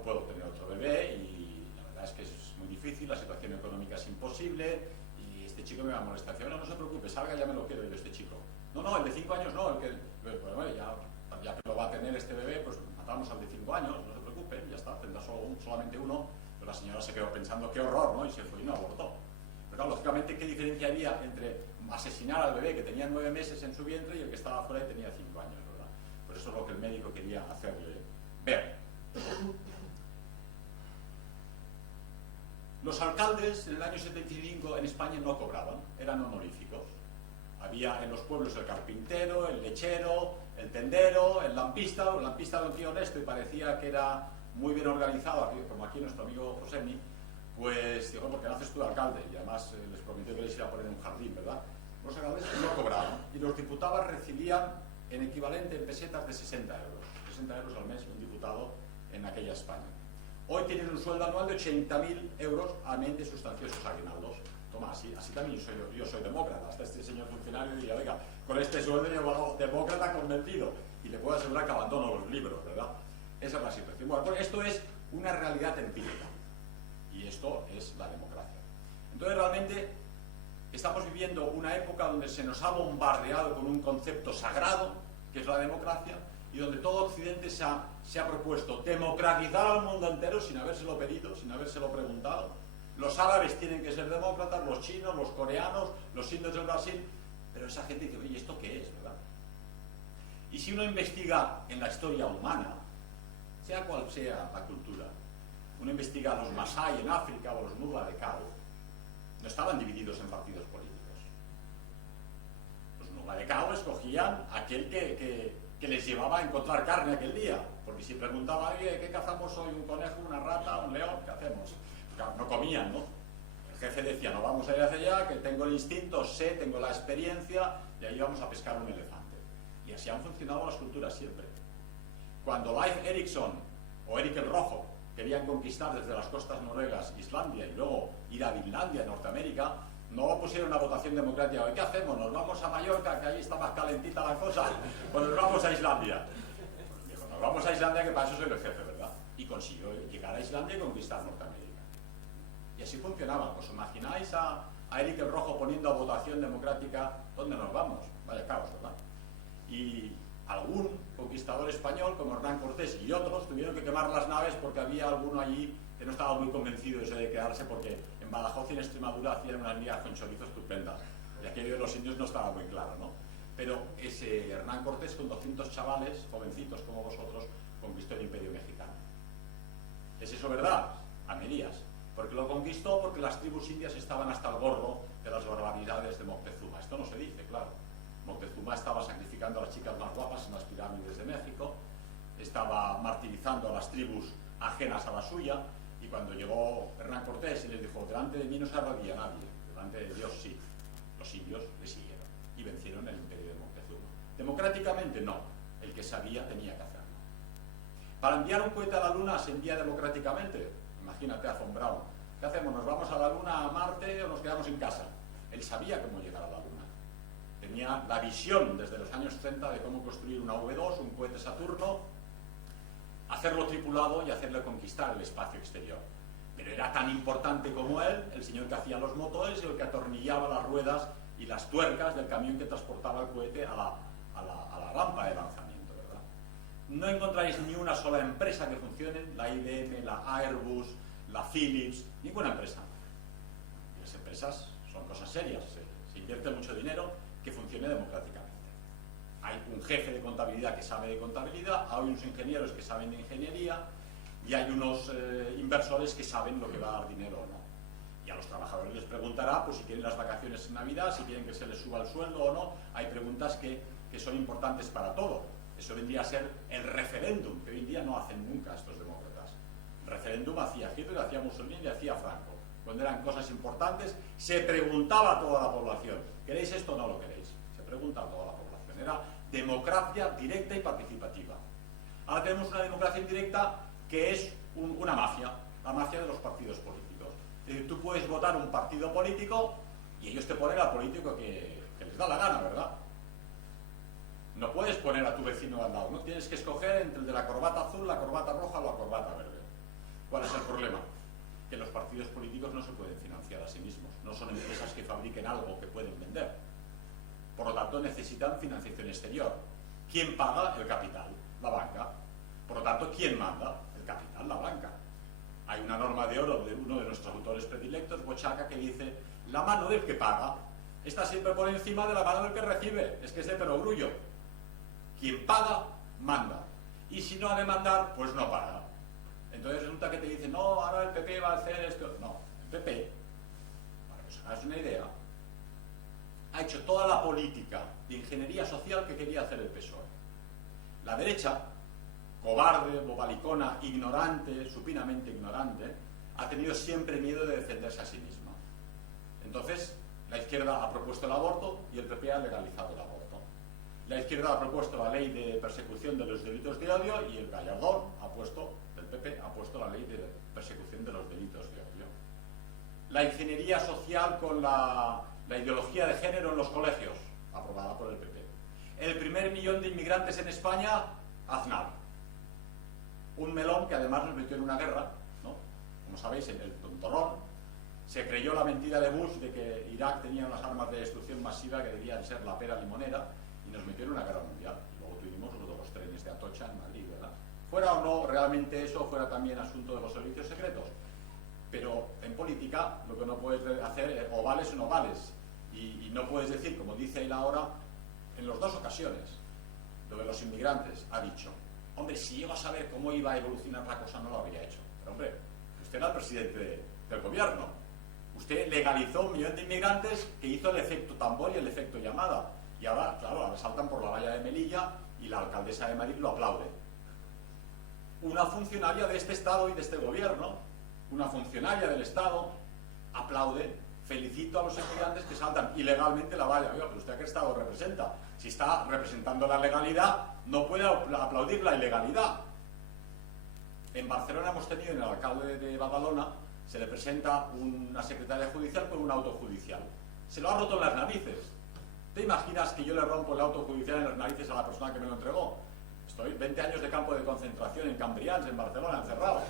puedo tener otro bebé y la verdad es que es muy difícil, la situación económica es imposible y este chico me va a molestar. Dice, no se preocupe, salga, ya me lo quiero yo este chico. No, el de 5 años no, el que, pues bueno, ya que lo va a tener este bebé, pues matamos al de 5 años, no se preocupe, ya está, tendrá solamente uno. Pero la señora se quedó pensando, qué horror, ¿no? Y se fue y no abortó. Pero claro, lógicamente, ¿qué diferencia había entre asesinar al bebé que tenía 9 meses en su vientre y el que estaba fuera y tenía 5 años, ¿verdad? Por eso es lo que el médico quería hacerle ver. Los alcaldes en el año 75 en España no cobraban, eran honoríficos. Había en los pueblos el carpintero, el lechero, el tendero, el lampista era un tío honesto y parecía que era muy bien organizado, como aquí nuestro amigo Josemi, pues dijo, porque no haces tú de alcalde, y además les prometió que les iba a poner un jardín, ¿verdad? Los alcaldes no cobraban, y los diputados recibían en equivalente en pesetas de 60 euros. 60 euros al mes un diputado en aquella España. Hoy tienen un sueldo anual de 80.000 euros anualmente sustanciosos aguinaldos. Toma, así también yo soy demócrata. Hasta este señor funcionario diría, venga, con este sueldo yo demócrata convencido, y le puedo asegurar que abandono los libros, ¿verdad? Esa es la situación. Bueno, pues esto es una realidad empírica y esto es la democracia. Entonces realmente estamos viviendo una época donde se nos ha bombardeado con un concepto sagrado, que es la democracia, y donde todo Occidente se ha propuesto democratizar al mundo entero sin habérselo pedido, sin habérselo preguntado. Los árabes tienen que ser demócratas, los chinos, los coreanos, los indios del Brasil, pero esa gente dice, oye, ¿esto qué es, verdad? Y si uno investiga en la historia humana, sea cual sea la cultura, uno investiga a los Masái en África o los Nuba de Cao, no estaban divididos en partidos políticos. Los Nuba de Cao escogían aquel que les llevaba a encontrar carne aquel día, porque si preguntaban, oye, ¿qué cazamos hoy? ¿Un conejo, una rata, un león? ¿Qué hacemos? Claro, no comían, ¿no? El jefe decía, no vamos a ir hacia allá, que tengo el instinto, tengo la experiencia, y ahí vamos a pescar un elefante. Y así han funcionado las culturas siempre. Cuando Leif Erikson o Erik el Rojo querían conquistar desde las costas noruegas Islandia y luego ir a Finlandia, Norteamérica, no pusieron una votación democrática. ¿Qué hacemos? ¿Nos vamos a Mallorca, que ahí está más calentita la cosa? ¿O nos vamos a Islandia? Dijo, nos vamos a Islandia, que para eso soy el jefe, ¿verdad? Y consiguió llegar a Islandia y conquistar Norteamérica. Y así funcionaba. ¿Os imagináis a Erik el Rojo poniendo a votación democrática? ¿Dónde nos vamos? Vaya caos, ¿verdad? Y algún conquistador español como Hernán Cortés y otros tuvieron que quemar las naves porque había alguno allí que no estaba muy convencido de eso de quedarse, porque en Badajoz y en Extremadura hacían unas migas con chorizo estupendas, y aquello de los indios no estaba muy claro, ¿no? Pero ese Hernán Cortés, con 200 chavales, jovencitos como vosotros, conquistó el Imperio Mexicano. ¿Es eso verdad? A medias. Porque lo conquistó porque las tribus indias estaban hasta el gorro de las barbaridades de Moctezuma. Esto no se dice, claro. Moctezuma estaba sacrificando a las chicas más guapas en las pirámides de México, estaba martirizando a las tribus ajenas a la suya, y cuando llegó Hernán Cortés y les dijo: delante de mí no se arrodilla nadie, delante de Dios sí, los indios le siguieron y vencieron el imperio de Moctezuma. Democráticamente no, el que sabía tenía que hacerlo. Para enviar un cohete a la luna se envía democráticamente. Imagínate a Von Braun: ¿qué hacemos? ¿Nos vamos a la luna, a Marte, o nos quedamos en casa? Él sabía cómo llegar a la luna. Tenía la visión desde los años 30 de cómo construir una V2, un cohete Saturno, hacerlo tripulado y hacerle conquistar el espacio exterior. Pero era tan importante como él, el señor que hacía los motores y el que atornillaba las ruedas y las tuercas del camión que transportaba el cohete a la rampa de lanzamiento, ¿verdad? No encontráis ni una sola empresa que funcione, la IBM, la Airbus, la Philips, ninguna empresa. Las empresas son cosas serias, se invierte mucho dinero, que funcione democráticamente. Hay un jefe de contabilidad que sabe de contabilidad, hay unos ingenieros que saben de ingeniería, y hay unos inversores que saben lo que va a dar dinero o no. Y a los trabajadores les preguntará pues si quieren las vacaciones en Navidad, si quieren que se les suba el sueldo o no. Hay preguntas que son importantes para todo. Eso vendría a ser el referéndum, que hoy en día no hacen nunca estos demócratas. El referéndum hacía Hitler, hacía Mussolini y hacía Franco. Cuando eran cosas importantes, se preguntaba a toda la población: ¿queréis esto o no lo queréis? Se pregunta a toda la población. Era democracia directa y participativa. Ahora tenemos una democracia indirecta que es una mafia, la mafia de los partidos políticos. Es decir, tú puedes votar un partido político y ellos te ponen al político que les da la gana, ¿verdad? No puedes poner a tu vecino al lado, ¿no? Tienes que escoger entre el de la corbata azul, la corbata roja o la corbata verde. ¿Cuál es el problema? Que los partidos políticos no se pueden financiar a sí mismos, no son empresas que fabriquen algo que pueden vender. Por lo tanto, necesitan financiación exterior. ¿Quién paga? El capital, la banca. Por lo tanto, ¿quién manda? El capital, la banca. Hay una norma de oro de uno de nuestros autores predilectos, Bochaca, que dice: la mano del que paga está siempre por encima de la mano del que recibe. Es que es de perogrullo. Quien paga, manda. Y si no ha de mandar, pues no paga. Entonces resulta que te dicen: no, ahora el PP va a hacer esto. No, el PP, para que os hagáis una idea, ha hecho toda la política de ingeniería social que quería hacer el PSOE. La derecha, cobarde, bobalicona, ignorante, supinamente ignorante, ha tenido siempre miedo de defenderse a sí misma. Entonces, la izquierda ha propuesto el aborto y el PP ha legalizado el aborto. La izquierda ha propuesto la ley de persecución de los delitos de odio y el Gallardón del PP ha puesto la ley de persecución de los delitos de odio. La ingeniería social con la ideología de género en los colegios, aprobada por el PP. El primer millón de inmigrantes en España, Aznar. Un melón que además nos metió en una guerra, ¿no? Como sabéis, en el tontorrón. Se creyó la mentira de Bush de que Irak tenía unas armas de destrucción masiva que debían ser la pera limonera, y nos metió en una guerra mundial. Y luego tuvimos los trenes de Atocha en Madrid, ¿verdad? Fuera o no realmente eso, fuera también asunto de los servicios secretos. Pero en política lo que no puedes hacer es o vales o no vales. Y no puedes decir, como dice él ahora, en las dos ocasiones, lo de los inmigrantes, ha dicho: hombre, si llego a saber cómo iba a evolucionar la cosa, no lo habría hecho. Pero hombre, usted era el presidente del gobierno. Usted legalizó 1 millón de inmigrantes que hizo el efecto tambor y el efecto llamada. Y ahora, claro, ahora saltan por la valla de Melilla y la alcaldesa de Madrid lo aplaude. Una funcionaria de este Estado y de este gobierno, una funcionaria del Estado, aplaude: felicito a los inmigrantes que saltan ilegalmente la valla. Oiga, pero ¿usted a qué Estado representa? Si está representando la legalidad, no puede aplaudir la ilegalidad. En Barcelona hemos tenido, en el alcalde de Badalona, se le presenta una secretaria judicial con un auto judicial. Se lo ha roto en las narices. ¿Te imaginas que yo le rompo el auto judicial en las narices a la persona que me lo entregó? Estoy 20 años de campo de concentración en Cambrians, en Barcelona, encerrado.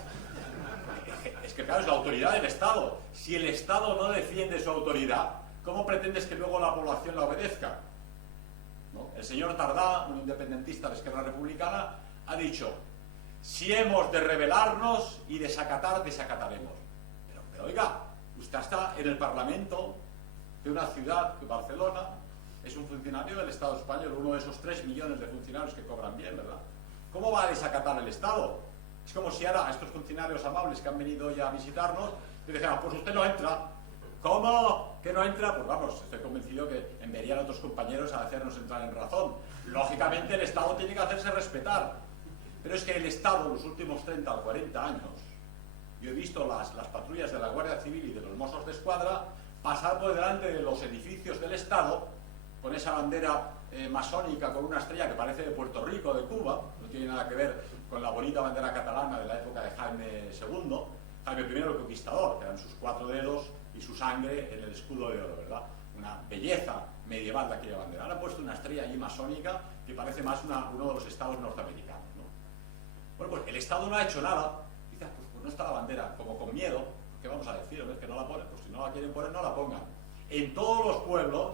Es que claro, es la autoridad del Estado. Si el Estado no defiende su autoridad, ¿cómo pretendes que luego la población la obedezca? ¿No? El señor Tardá, un independentista de Esquerra Republicana, ha dicho: Si hemos de rebelarnos y desacatar, desacataremos. Pero oiga, usted está en el Parlamento de una ciudad, de Barcelona, es un funcionario del Estado español, uno de esos 3 millones de funcionarios que cobran bien, ¿verdad? ¿Cómo va a desacatar el Estado? Es como si ahora a estos funcionarios amables que han venido ya a visitarnos, le dijeran, pues usted no entra. ¿Cómo? ¿Que no entra? Pues vamos, estoy convencido que enviarían a otros compañeros a hacernos entrar en razón. Lógicamente el Estado tiene que hacerse respetar. Pero es que el Estado, en los últimos 30 o 40 años, yo he visto las patrullas de la Guardia Civil y de los Mossos de Escuadra pasar por delante de los edificios del Estado con esa bandera masónica con una estrella que parece de Puerto Rico, de Cuba, no tiene nada que ver con la bonita bandera catalana de la época de Jaime II, Jaime I el Conquistador, que eran sus 4 dedos y su sangre en el escudo de oro, ¿verdad? Una belleza medieval de aquella bandera. Ahora han puesto una estrella allí masónica que parece más uno de los estados norteamericanos, ¿no? Bueno, pues el Estado no ha hecho nada. Dice, pues no está la bandera, como con miedo. ¿Qué vamos a decir? ¿Ves? Que no la ponen. Pues si no la quieren poner, no la pongan. En todos los pueblos,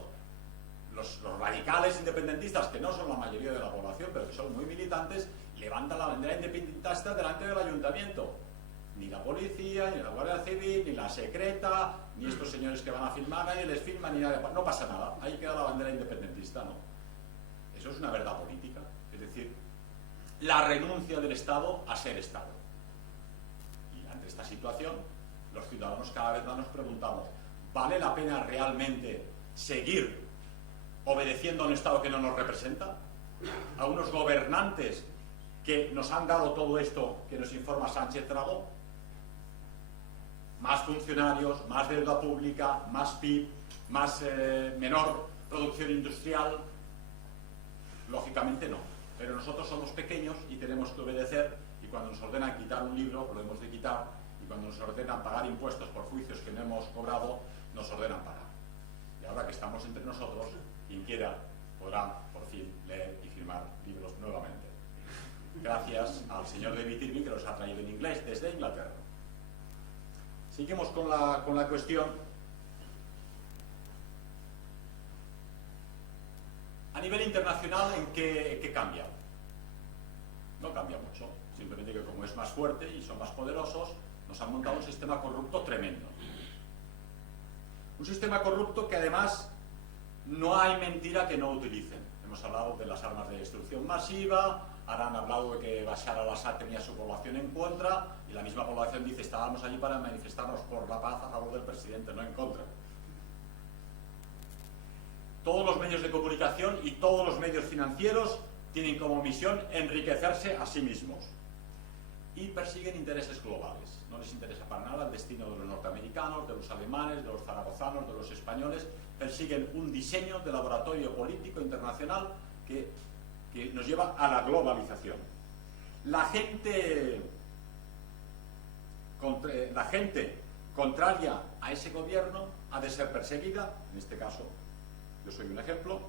los radicales independentistas, que no son la mayoría de la población, pero que son muy militantes, levantan la bandera independentista delante del ayuntamiento. Ni la policía, ni la Guardia Civil, ni la secreta, ni estos señores que van a filmar, nadie les filma, ni nada. No pasa nada. Ahí queda la bandera independentista, ¿no? Eso es una verdad política. Es decir, la renuncia del Estado a ser Estado. Y ante esta situación, los ciudadanos cada vez más nos preguntamos, ¿vale la pena realmente seguir obedeciendo a un Estado que no nos representa? ¿A unos gobernantes que nos han dado todo esto que nos informa Sánchez Dragó? Más funcionarios, más deuda pública, más PIB, menor producción industrial. Lógicamente no. Pero nosotros somos pequeños y tenemos que obedecer, y cuando nos ordenan quitar un libro, lo hemos de quitar, y cuando nos ordenan pagar impuestos por juicios que no hemos cobrado, nos ordenan pagar. Y ahora que estamos entre nosotros, quien quiera podrá por fin leer y firmar libros nuevamente. Gracias al señor David Irving, que los ha traído en inglés desde Inglaterra. Seguimos con la cuestión. A nivel internacional, ¿en qué cambia? No cambia mucho. Simplemente que como es más fuerte y son más poderosos, nos han montado un sistema corrupto tremendo. Un sistema corrupto que además no hay mentira que no utilicen. Hemos hablado de las armas de destrucción masiva, ahora han hablado de que Bashar al-Assad tenía su población en contra, y la misma población dice, estábamos allí para manifestarnos por la paz a favor del presidente, no en contra. Todos los medios de comunicación y todos los medios financieros tienen como misión enriquecerse a sí mismos. Y persiguen intereses globales. No les interesa para nada el destino de los norteamericanos, de los alemanes, de los zaragozanos, de los españoles. Persiguen un diseño de laboratorio político internacional que nos lleva a la globalización. La gente contraria a ese gobierno ha de ser perseguida, en este caso yo soy un ejemplo,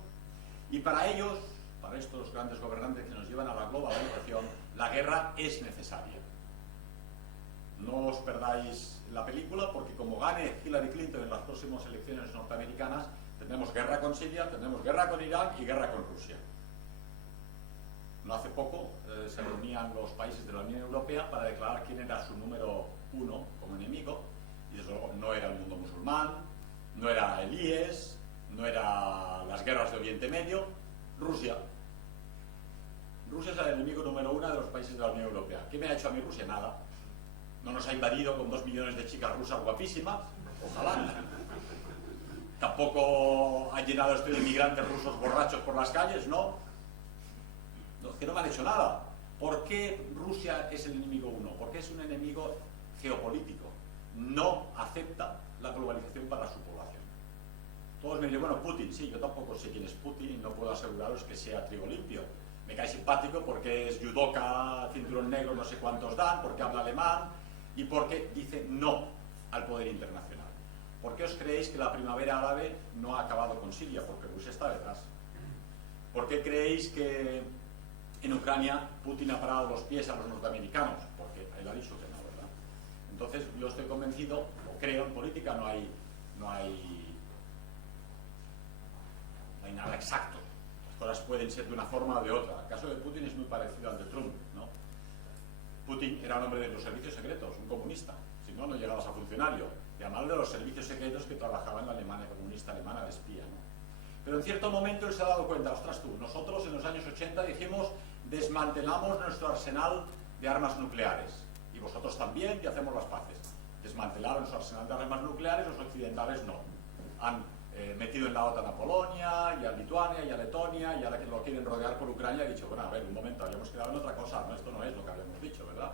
y para ellos, para estos grandes gobernantes que nos llevan a la globalización, la guerra es necesaria. No os perdáis la película, porque como gane Hillary Clinton en las próximas elecciones norteamericanas, tendremos guerra con Siria, tendremos guerra con Irán y guerra con Rusia. No hace poco se reunían los países de la Unión Europea para declarar quién era su número 1 como enemigo, y desde luego no era el mundo musulmán, no era el IES, no era las guerras de Oriente Medio, Rusia. Rusia es el enemigo número 1 de los países de la Unión Europea. ¿Qué me ha hecho a mí Rusia? Nada. No nos ha invadido con 2 millones de chicas rusas guapísimas, ojalá. Tampoco ha llenado esto de inmigrantes rusos borrachos por las calles, ¿no? No, que no me han hecho nada. ¿Por qué Rusia es el enemigo 1? Porque es un enemigo geopolítico. No acepta la globalización para su población. Todos me dicen, bueno, Putin, sí, yo tampoco sé quién es Putin y no puedo aseguraros que sea trigo limpio. Me cae simpático porque es judoka, cinturón negro, no sé cuántos dan, porque habla alemán y porque dice no al poder internacional. ¿Por qué os creéis que la primavera árabe no ha acabado con Siria? Porque Rusia está detrás. ¿Por qué creéis que en Ucrania Putin ha parado los pies a los norteamericanos? Porque él ha dicho que no, ¿verdad? Entonces yo estoy convencido, o creo, en política no hay nada exacto. Las cosas pueden ser de una forma o de otra. El caso de Putin es muy parecido al de Trump, ¿no? Putin era un hombre de los servicios secretos, un comunista, si no, no llegabas a funcionario, y además de los servicios secretos que trabajaba en la Alemania comunista alemana de espía, ¿no? Pero en cierto momento él se ha dado cuenta, ostras tú, nosotros en los años 80 dijimos, desmantelamos nuestro arsenal de armas nucleares, y vosotros también, y hacemos las paces. Desmantelaron su arsenal de armas nucleares, los occidentales no. Han metido en la OTAN a Polonia, y a Lituania, y a Letonia, y ahora que lo quieren rodear por Ucrania, ha dicho, bueno, a ver, un momento, habíamos quedado en otra cosa, no, esto no es lo que habíamos dicho, ¿verdad?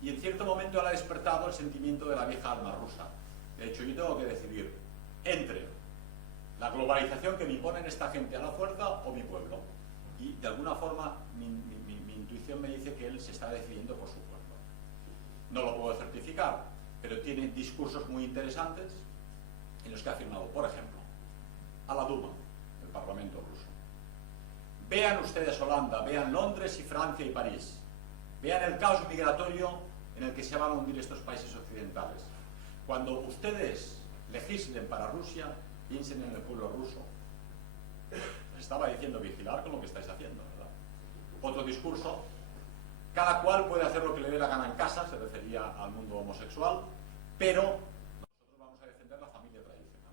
Y en cierto momento él ha despertado el sentimiento de la vieja alma rusa. De hecho, yo tengo que decidir entre la globalización que me imponen esta gente a la fuerza o mi pueblo. Y de alguna forma mi intuición me dice que él se está decidiendo por su pueblo. No lo puedo certificar, pero tiene discursos muy interesantes en los que ha afirmado, por ejemplo, a la Duma, el Parlamento ruso. Vean ustedes Holanda, vean Londres y Francia y París. Vean el caos migratorio en el que se van a hundir estos países occidentales. Cuando ustedes legislen para Rusia, piensen en el pueblo ruso. Les estaba diciendo, vigilar con lo que estáis haciendo, ¿verdad? Otro discurso, cada cual puede hacer lo que le dé la gana en casa, se refería al mundo homosexual, pero nosotros vamos a defender la familia tradicional.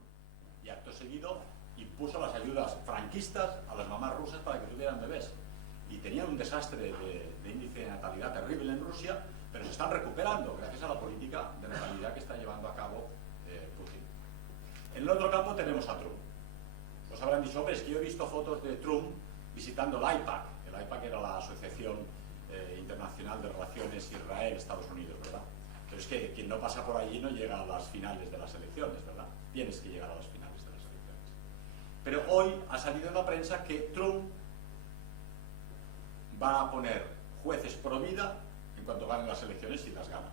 Y acto seguido impuso las ayudas franquistas a las mamás rusas para que tuvieran bebés. Y tenían un desastre de índice de natalidad terrible en Rusia, pero se están recuperando gracias a la política de natalidad que está llevando a cabo Putin. En el otro campo tenemos a Trump. Os habrán dicho, hombre, es que yo he visto fotos de Trump visitando el AIPAC. El AIPAC era la Asociación Internacional de Relaciones Israel-Estados Unidos, ¿verdad? Pero es que quien no pasa por allí no llega a las finales de las elecciones, ¿verdad? Tienes que llegar a las finales de las elecciones. Pero hoy ha salido en la prensa que Trump va a poner jueces pro vida en cuanto ganen las elecciones y las gana.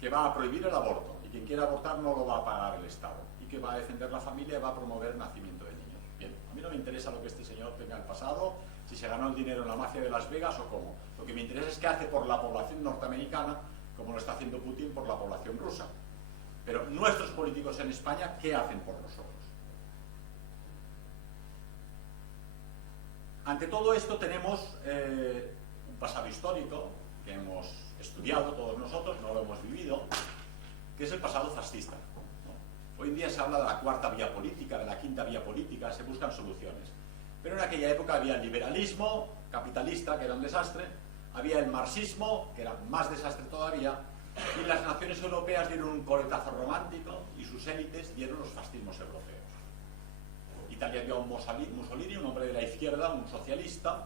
Que va a prohibir el aborto y quien quiera abortar no lo va a pagar el Estado. Y que va a defender la familia y va a promover el nacimiento de niños. Bien, a mí no me interesa lo que este señor tenga en el pasado, si se ganó el dinero en la mafia de Las Vegas o cómo. Lo que me interesa es qué hace por la población norteamericana, como lo está haciendo Putin por la población rusa. Pero nuestros políticos en España, ¿qué hacen por nosotros? Ante todo esto tenemos un pasado histórico que hemos estudiado todos nosotros, no lo hemos vivido, que es el pasado fascista, ¿no? Hoy en día se habla de la cuarta vía política, de la quinta vía política, se buscan soluciones. Pero en aquella época había el liberalismo capitalista, que era un desastre, había el marxismo, que era más desastre todavía, y las naciones europeas dieron un coletazo romántico y sus élites dieron los fascismos europeos. Italia dio a un Mussolini, un hombre de la izquierda, un socialista,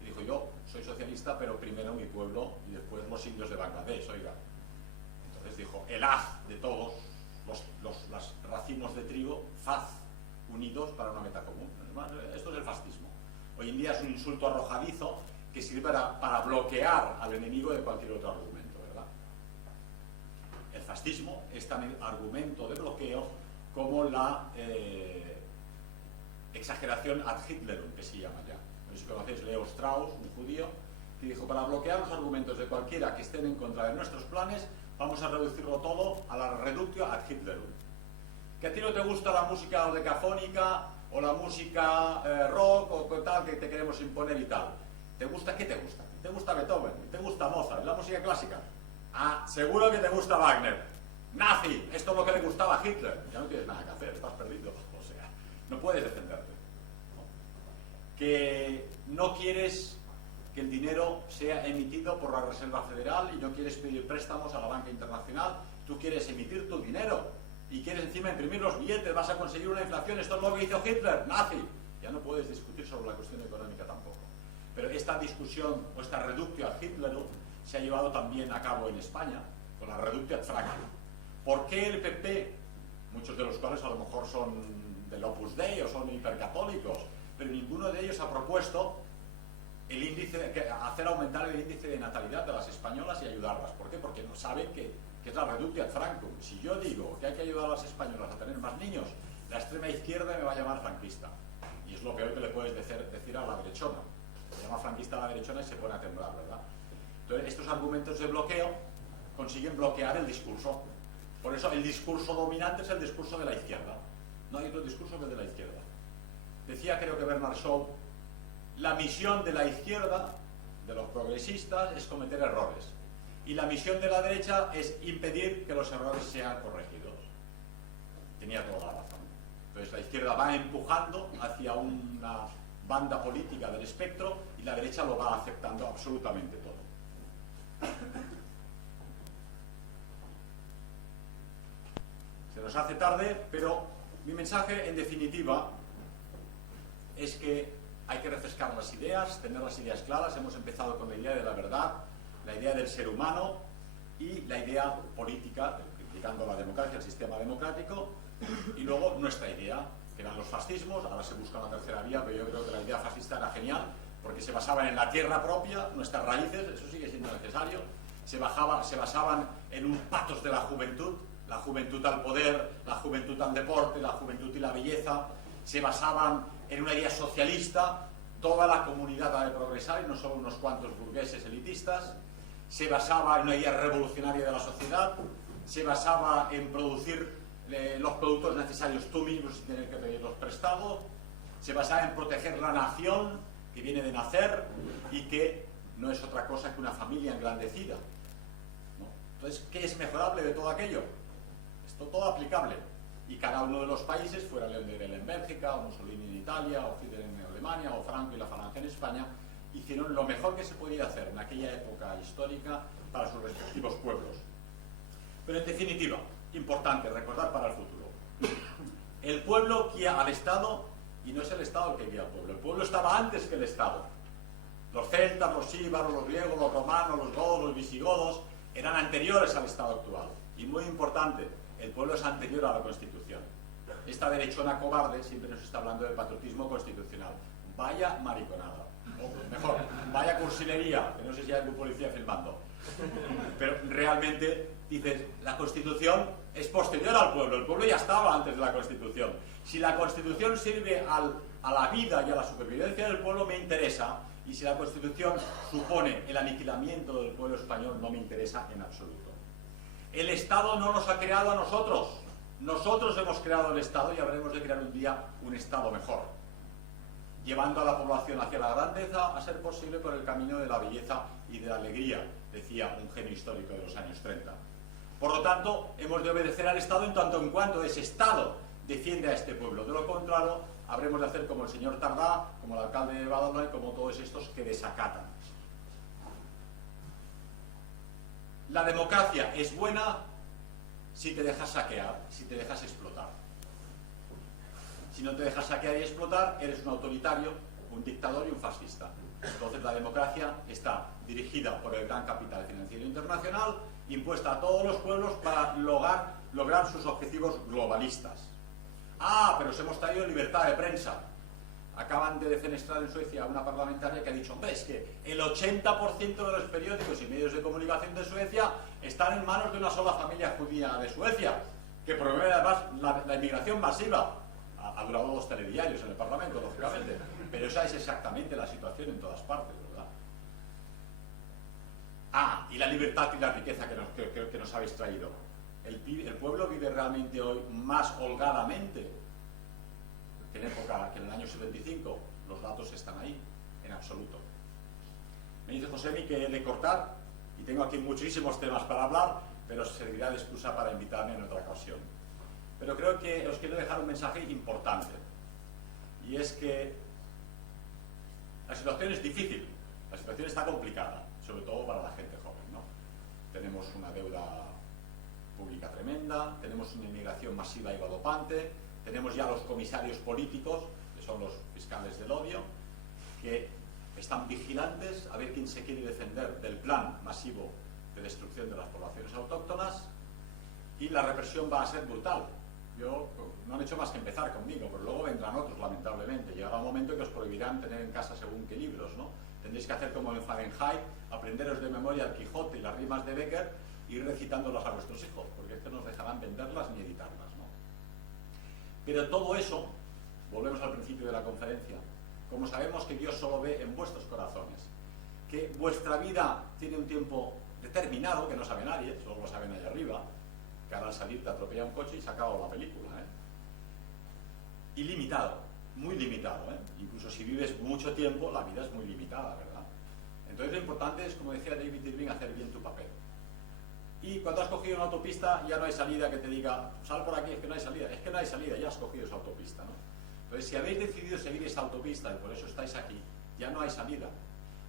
que dijo, yo soy socialista, pero primero mi pueblo y después los indios de Bangladesh, oiga. Entonces dijo, el haz de todos los racimos de trigo, faz, unidos para una meta común. Esto es el fascismo. Hoy en día es un insulto arrojadizo que sirve para bloquear al enemigo de cualquier otro argumento, ¿verdad? El fascismo es también argumento de bloqueo como la exageración ad Hitlerum, que se llama ya. No sé si conocéis Leo Strauss, un judío, que dijo, para bloquear los argumentos de cualquiera que estén en contra de nuestros planes, vamos a reducirlo todo a la reductio ad Hitlerum. Que a ti no te gusta la música decafónica o la música rock o tal que te queremos imponer y tal. ¿Te gusta? ¿Qué te gusta? ¿Te gusta Beethoven? ¿Te gusta Mozart? ¿La música clásica? Ah, seguro que te gusta Wagner. Nazi, esto es lo que le gustaba a Hitler. Ya no tienes nada que hacer, estás perdido. O sea, no puedes defenderte. ¿No? Que no quieres que el dinero sea emitido por la Reserva Federal y no quieres pedir préstamos a la banca internacional. Tú quieres emitir tu dinero y quieres encima imprimir los billetes, vas a conseguir una inflación. Esto es lo que hizo Hitler, nazi. Ya no puedes discutir sobre la cuestión económica tampoco. Pero esta discusión o esta reductio ad Hitlerum se ha llevado también a cabo en España con la reductio ad Franco. ¿Por qué el PP, muchos de los cuales a lo mejor son del Opus Dei o son hipercatólicos, pero ninguno de ellos ha propuesto el índice, hacer aumentar el índice de natalidad de las españolas y ayudarlas? ¿Por qué? Porque no saben que es la reductio ad Franco. Si yo digo que hay que ayudar a las españolas a tener más niños, la extrema izquierda me va a llamar franquista. Y es lo peor que le puedes decir a la derechona. Se llama franquista a la derechona y se pone a temblar, ¿verdad? Entonces, estos argumentos de bloqueo consiguen bloquear el discurso. Por eso el discurso dominante es el discurso de la izquierda. No hay otro discurso que el de la izquierda. Decía, creo que Bernard Shaw, la misión de la izquierda de los progresistas es cometer errores. Y la misión de la derecha es impedir que los errores sean corregidos. Tenía toda la razón. Entonces la izquierda va empujando hacia una banda política del espectro y la derecha lo va aceptando absolutamente todo. Se nos hace tarde, pero mi mensaje en definitiva es que hay que refrescar las ideas, tener las ideas claras. Hemos empezado con la idea de la verdad, la idea del ser humano y la idea política, criticando la democracia, el sistema democrático, y luego nuestra idea, que eran los fascismos. Ahora se busca una tercera vía, pero yo creo que la idea fascista era genial, porque se basaban en la tierra propia, nuestras raíces, eso sigue siendo necesario, se basaban en un patos de la juventud al poder, la juventud al deporte, la juventud y la belleza, se basaban en una idea socialista, toda la comunidad ha de progresar y no solo unos cuantos burgueses elitistas, se basaba en una idea revolucionaria de la sociedad, se basaba en producir los productos necesarios tú mismo sin tener que pedirlos prestados, se basaba en proteger la nación que viene de nacer y que no es otra cosa que una familia engrandecida, ¿no? Entonces, ¿qué es mejorable de todo aquello? Esto todo aplicable. Y cada uno de los países, fuera León de Gela en Bélgica, o Mussolini en Italia, o Hitler en Alemania, o Franco y la Falange en España, hicieron lo mejor que se podía hacer en aquella época histórica para sus respectivos pueblos. Pero en definitiva, importante recordar para el futuro, el pueblo guía al Estado y no es el Estado el que guía al pueblo. El pueblo estaba antes que el Estado. Los celtas, los íbaros, los griegos, los romanos, los godos, los visigodos eran anteriores al Estado actual. Y muy importante, el pueblo es anterior a la Constitución. Esta derechona cobarde siempre nos está hablando del patriotismo constitucional. Vaya mariconada. O mejor, vaya cursilería, que no sé si hay algún policía filmando. Pero realmente, dices, la Constitución es posterior al pueblo. El pueblo ya estaba antes de la Constitución. Si la Constitución sirve a la vida y a la supervivencia del pueblo, me interesa. Y si la Constitución supone el aniquilamiento del pueblo español, no me interesa en absoluto. El Estado no nos ha creado a nosotros. Nosotros hemos creado el Estado y habremos de crear un día un Estado mejor, llevando a la población hacia la grandeza, a ser posible por el camino de la belleza y de la alegría, decía un genio histórico de los años 30. Por lo tanto, hemos de obedecer al Estado en tanto en cuanto ese Estado defiende a este pueblo. De lo contrario, habremos de hacer como el señor Tardá, como el alcalde de Badalona y como todos estos que desacatan. La democracia es buena si te dejas saquear, si te dejas explotar. Si no te dejas saquear y explotar, eres un autoritario, un dictador y un fascista. Entonces la democracia está dirigida por el gran capital financiero internacional, impuesta a todos los pueblos para lograr sus objetivos globalistas. Ah, pero os hemos traído libertad de prensa. Acaban de defenestrar en Suecia a una parlamentaria que ha dicho, hombre, es que el 80% de los periódicos y medios de comunicación de Suecia están en manos de una sola familia judía de Suecia, que promueve además la inmigración masiva. Ha durado 2 telediarios en el Parlamento, lógicamente, pero esa es exactamente la situación en todas partes, ¿verdad? Ah, y la libertad y la riqueza que nos habéis traído. El pueblo vive realmente hoy más holgadamente que en el año 75. Los datos están ahí, en absoluto. Me dice Josemi que he de cortar, y tengo aquí muchísimos temas para hablar, pero servirá de excusa para invitarme en otra ocasión. Pero creo que os quiero dejar un mensaje importante, y es que la situación es difícil, la situación está complicada, sobre todo para la gente joven, ¿no? Tenemos una deuda pública tremenda, tenemos una inmigración masiva y galopante, tenemos ya los comisarios políticos, que son los fiscales del odio, que están vigilantes a ver quién se quiere defender del plan masivo de destrucción de las poblaciones autóctonas, y la represión va a ser brutal. No han hecho más que empezar conmigo, pero luego vendrán otros, lamentablemente. Llegará un momento que os prohibirán tener en casa según qué libros, ¿no? Tendréis que hacer como en Fahrenheit, aprenderos de memoria el Quijote y las rimas de Becker y ir recitándolas a vuestros hijos, porque es que no os dejarán venderlas ni editarlas, ¿no? Pero todo eso, volvemos al principio de la conferencia, como sabemos que Dios solo ve en vuestros corazones, que vuestra vida tiene un tiempo determinado, que no sabe nadie, solo lo saben allá arriba, que ahora al salir te atropella un coche y se acaba la película, ¿eh? Ilimitado, muy limitado, ¿eh? Incluso si vives mucho tiempo, la vida es muy limitada, ¿verdad? Entonces lo importante es, como decía David Irving, hacer bien tu papel. Y cuando has cogido una autopista ya no hay salida que te diga, sal por aquí, es que no hay salida. Es que no hay salida, ya has cogido esa autopista, ¿no? Entonces, si habéis decidido seguir esa autopista y por eso estáis aquí, ya no hay salida.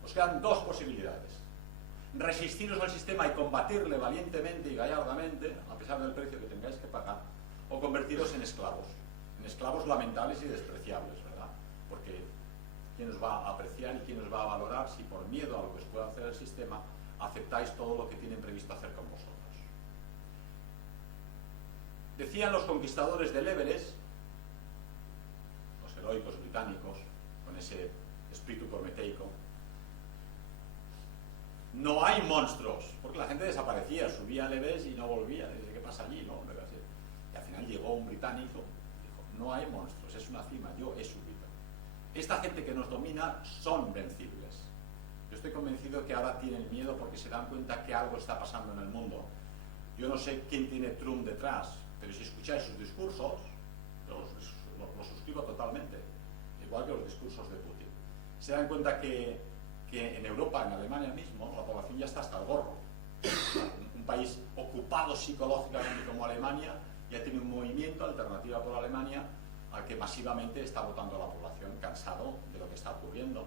Os quedan dos posibilidades. Resistiros al sistema y combatirle valientemente y gallardamente, a pesar del precio que tengáis que pagar, o convertiros en esclavos lamentables y despreciables, ¿verdad? Porque ¿quién os va a apreciar y quién os va a valorar si por miedo a lo que os pueda hacer el sistema aceptáis todo lo que tienen previsto hacer con vosotros? Decían los conquistadores del Everest, los heroicos británicos, con ese espíritu prometeico, no hay monstruos, porque la gente desaparecía, subía al Everest y no volvía. Dice, ¿qué pasa allí? No, y al final llegó un británico y dijo, no hay monstruos, es una cima, yo he subido. Esta gente que nos domina son vencibles. Yo estoy convencido que ahora tienen miedo porque se dan cuenta que algo está pasando en el mundo. Yo no sé quién tiene Trump detrás, pero si escucháis sus discursos, los suscribo totalmente, igual que los discursos de Putin. Se dan cuenta que en Europa, en Alemania mismo, la población ya está hasta el gorro. Un país ocupado psicológicamente como Alemania ya tiene un movimiento, Alternativa por Alemania, al que masivamente está votando la población, cansado de lo que está ocurriendo.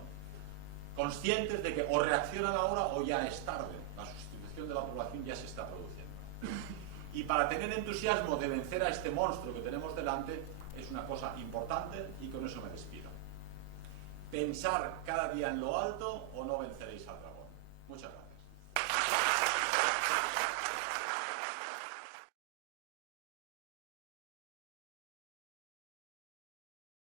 Conscientes de que o reaccionan ahora o ya es tarde. La sustitución de la población ya se está produciendo. Y para tener entusiasmo de vencer a este monstruo que tenemos delante es una cosa importante y con eso me despido. Pensar cada día en lo alto o no venceréis al dragón. Muchas gracias.